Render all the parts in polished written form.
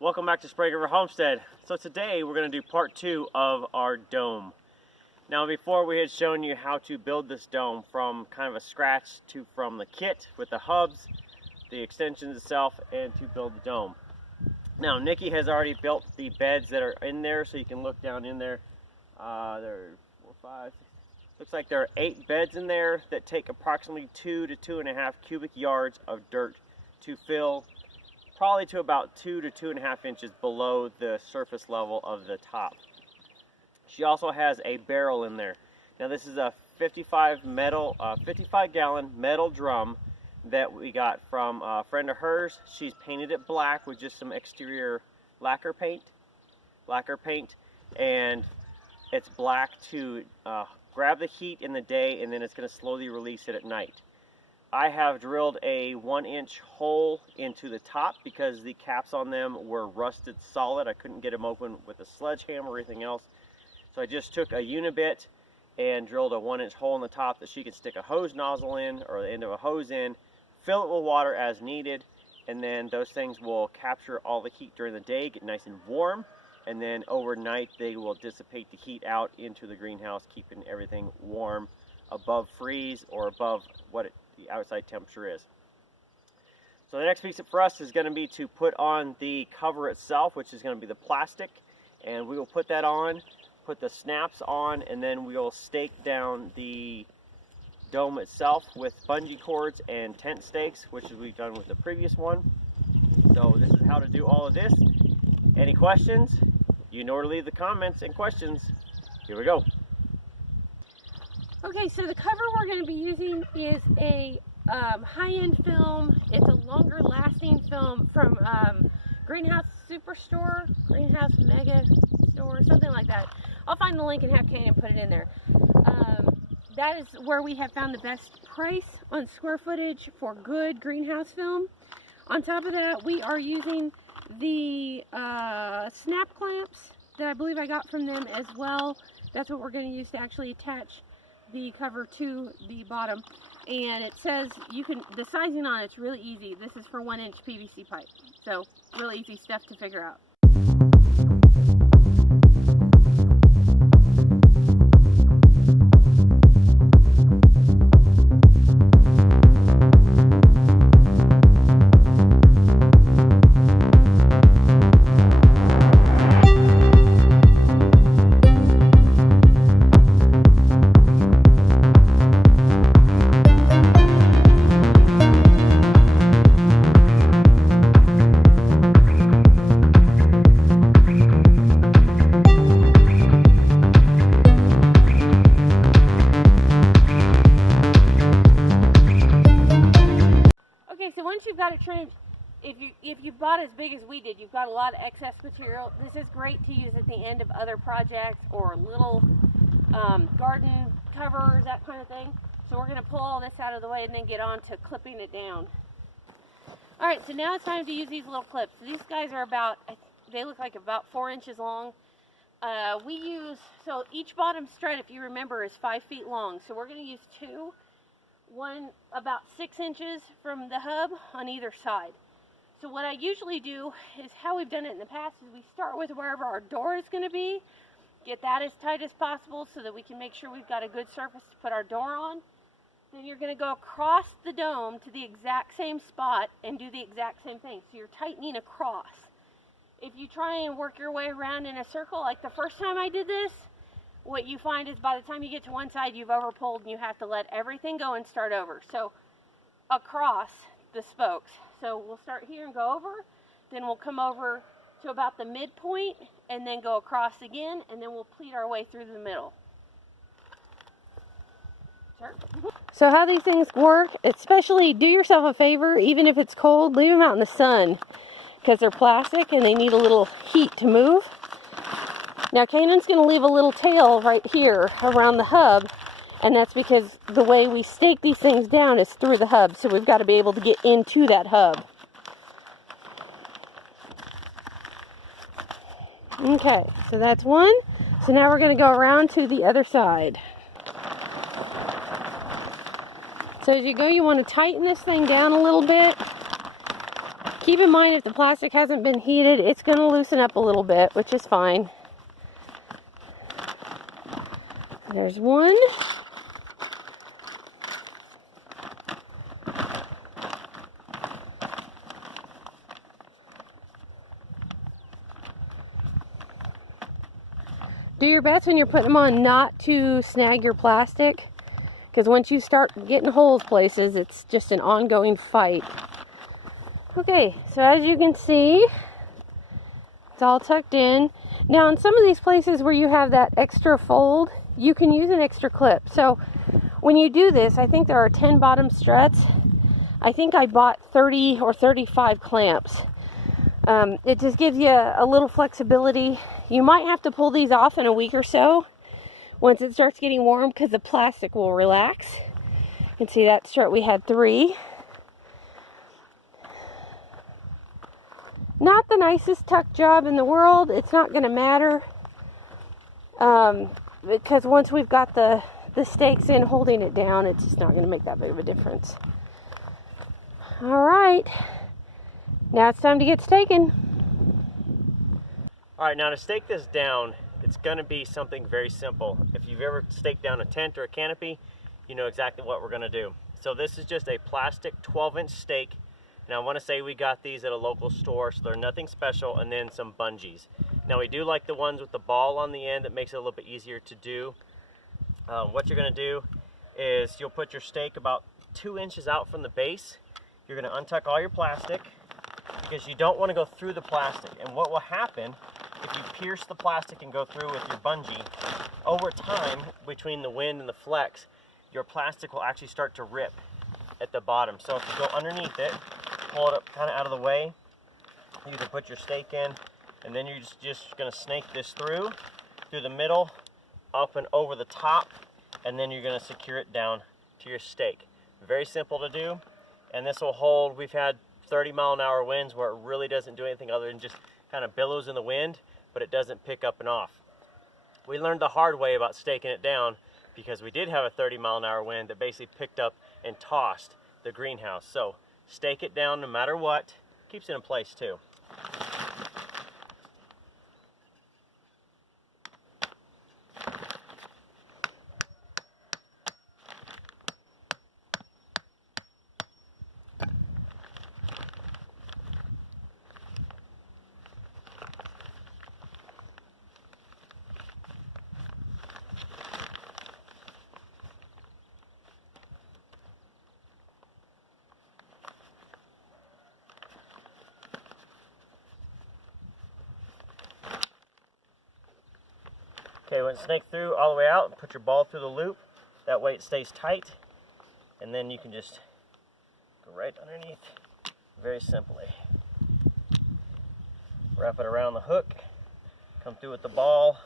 Welcome back to Sprague River Homestead. So today we're going to do part 2 of our dome. Now before we had shown you how to build this dome from kind of a scratch to from the kit with the hubs, the extensions itself, and to build the dome. Now Nikki has already built the beds that are in there, so you can look down in there. There are 4, 5, 6, looks like there are 8 beds in there that take approximately 2 to 2.5 cubic yards of dirt to fill, probably to about 2 to 2.5 inches below the surface level of the top. She also has a barrel in there. Now this is a 55 gallon metal drum that we got from a friend of hers. She's painted it black with just some exterior lacquer paint, and it's black to grab the heat in the day, and then it's going to slowly release it at night. I have drilled a 1-inch hole into the top because the caps on them were rusted solid. I couldn't get them open with a sledgehammer or anything else. So I just took a unibit and drilled a 1-inch hole in the top that she could stick a hose nozzle in, or the end of a hose in, fill it with water as needed, and then those things will capture all the heat during the day, get nice and warm, and then overnight they will dissipate the heat out into the greenhouse, keeping everything warm above freeze or above what the outside temperature is. So the next piece for us is going to be to put on the cover itself, which is going to be the plastic, and we will put that on, put the snaps on, and then we will stake down the dome itself with bungee cords and tent stakes, which we've done with the previous one. So this is how to do all of this. Any questions? You know where to leave the comments and questions. Here we go. Okay, so the cover we're going to be using is a high-end film. It's a longer lasting film from Greenhouse Superstore, Greenhouse Mega Store, something like that. I'll find the link and have Canyon put it in there. That is where we have found the best price on square footage for good greenhouse film. On top of that, we are using the snap clamps that I believe I got from them as well. That's what we're going to use to actually attach the cover to the bottom. And it says the sizing on it's really easy. This is for 1-inch PVC pipe. So really easy stuff to figure out. Once you've got a trench, if you bought as big as we did, you've got a lot of excess material. This is great to use at the end of other projects or little garden covers, that kind of thing. So we're going to pull all this out of the way and then get on to clipping it down. Alright, so now it's time to use these little clips. These guys are they look like about 4 inches long. So each bottom strut, if you remember, is 5 feet long. So we're going to use 2. One about 6 inches from the hub on either side. So what I usually do is how we've done it in the past is we start with wherever our door is going to be, get that as tight as possible so that we can make sure we've got a good surface to put our door on. Then you're going to go across the dome to the exact same spot and do the exact same thing. So you're tightening across. If you try and work your way around in a circle, like the first time I did this, what you find is by the time you get to one side, you've overpulled and you have to let everything go and start over. So across the spokes. So we'll start here and go over, then we'll come over to about the midpoint and then go across again, and then we'll pleat our way through the middle. Sure. So how these things work, especially do yourself a favor, even if it's cold, leave them out in the sun because they're plastic and they need a little heat to move. Now Canaan's going to leave a little tail right here around the hub, and that's because the way we stake these things down is through the hub, so we've got to be able to get into that hub. Okay, so that's one. So now we're going to go around to the other side. So as you go, you want to tighten this thing down a little bit. Keep in mind if the plastic hasn't been heated, it's going to loosen up a little bit, which is fine. There's one. Do your best when you're putting them on not to snag your plastic, because once you start getting holes places, it's just an ongoing fight. Okay, so as you can see, it's all tucked in. Now in some of these places where you have that extra fold, you can use an extra clip. So when you do this, I think there are 10 bottom struts. I think I bought 30 or 35 clamps. It just gives you a little flexibility. You might have to pull these off in a week or so once it starts getting warm, because the plastic will relax. You can see that strut we had 3. Not the nicest tuck job in the world. It's not going to matter because once we've got the stakes in holding it down, it's just not going to make that big of a difference. All right, now it's time to get staking. All right, now to stake this down, it's going to be something very simple. If you've ever staked down a tent or a canopy, you know exactly what we're going to do. So this is just a plastic 12-inch stake. Now I want to say we got these at a local store, so they're nothing special, and then some bungees. Now we do like the ones with the ball on the end. That makes it a little bit easier to do. What you're going to do is you'll put your stake about 2 inches out from the base. You're going to untuck all your plastic because you don't want to go through the plastic. And what will happen if you pierce the plastic and go through with your bungee, over time, between the wind and the flex, your plastic will actually start to rip at the bottom. So if you go underneath it, pull it up kind of out of the way, you can put your stake in, and then you're just going to snake this through the middle, up and over the top, and then you're going to secure it down to your stake. Very simple to do, and this will hold. We've had 30-mile-an-hour winds where it really doesn't do anything other than just kind of billows in the wind, but it doesn't pick up and off. We learned the hard way about staking it down because we did have a 30-mile-an-hour wind that basically picked up and tossed the greenhouse. So stake it down no matter what, keeps it in place too. Okay, when it's snaked through all the way out, put your ball through the loop. That way it stays tight. And then you can just go right underneath very simply. Wrap it around the hook, come through with the ball.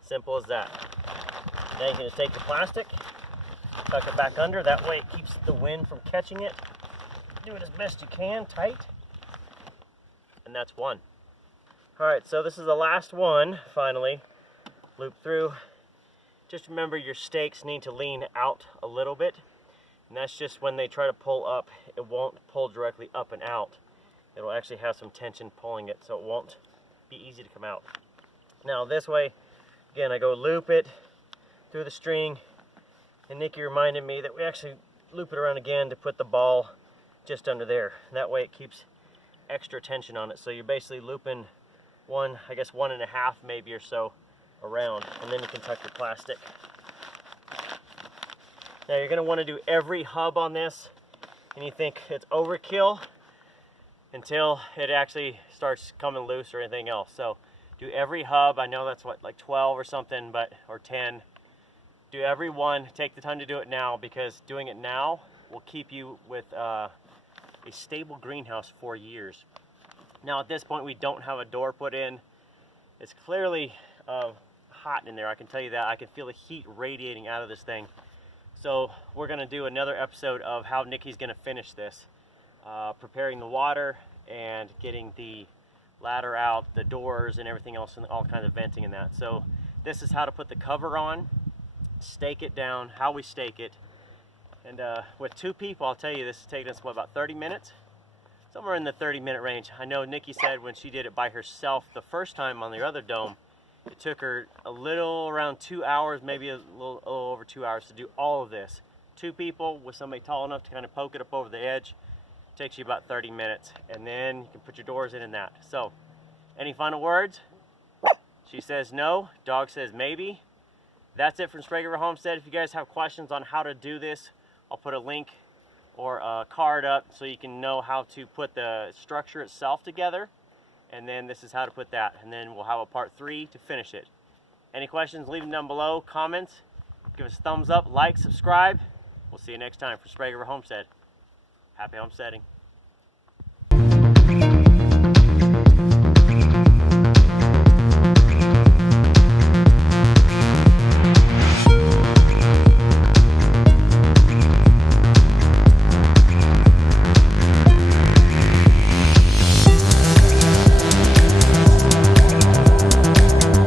Simple as that. Now you can just take the plastic, tuck it back under. That way it keeps the wind from catching it. Do it as best you can, tight. And that's one. Alright, so this is the last one, finally. Loop through. Just remember your stakes need to lean out a little bit. And that's just when they try to pull up, it won't pull directly up and out. It'll actually have some tension pulling it, so it won't be easy to come out. Now this way, again, I go loop it through the string. And Nikki reminded me that we actually loop it around again to put the ball just under there. And that way it keeps extra tension on it. So you're basically looping one, I guess 1.5 maybe or so around, and then you can tuck your plastic. Now you're going to want to do every hub on this, and you think it's overkill until it actually starts coming loose or anything else. So do every hub. I know that's what, like 12 or something, but or 10. Do every one. Take the time to do it now, because doing it now will keep you with a stable greenhouse for years. Now at this point we don't have a door put in. It's clearly hot in there, I can tell you that. I can feel the heat radiating out of this thing. So we're going to do another episode of how Nikki's going to finish this. Preparing the water and getting the ladder out, the doors and everything else, and all kinds of venting and that. So this is how to put the cover on, stake it down, how we stake it, And with 2 people, I'll tell you, this is taking us, what, about 30 minutes? Somewhere in the 30-minute range. I know Nikki said when she did it by herself the first time on the other dome, it took her a little around 2 hours, maybe a little over 2 hours to do all of this. 2 people with somebody tall enough to kind of poke it up over the edge, takes you about 30 minutes. And then you can put your doors in that. So, any final words? She says no, dog says maybe. That's it from Sprague River Homestead. If you guys have questions on how to do this, I'll put a link or a card up so you can know how to put the structure itself together, and then this is how to put that, and then we'll have a part 3 to finish it. Any questions, leave them down below, comments, give us a thumbs up, like, subscribe. We'll see you next time for Sprague River Homestead. Happy homesteading.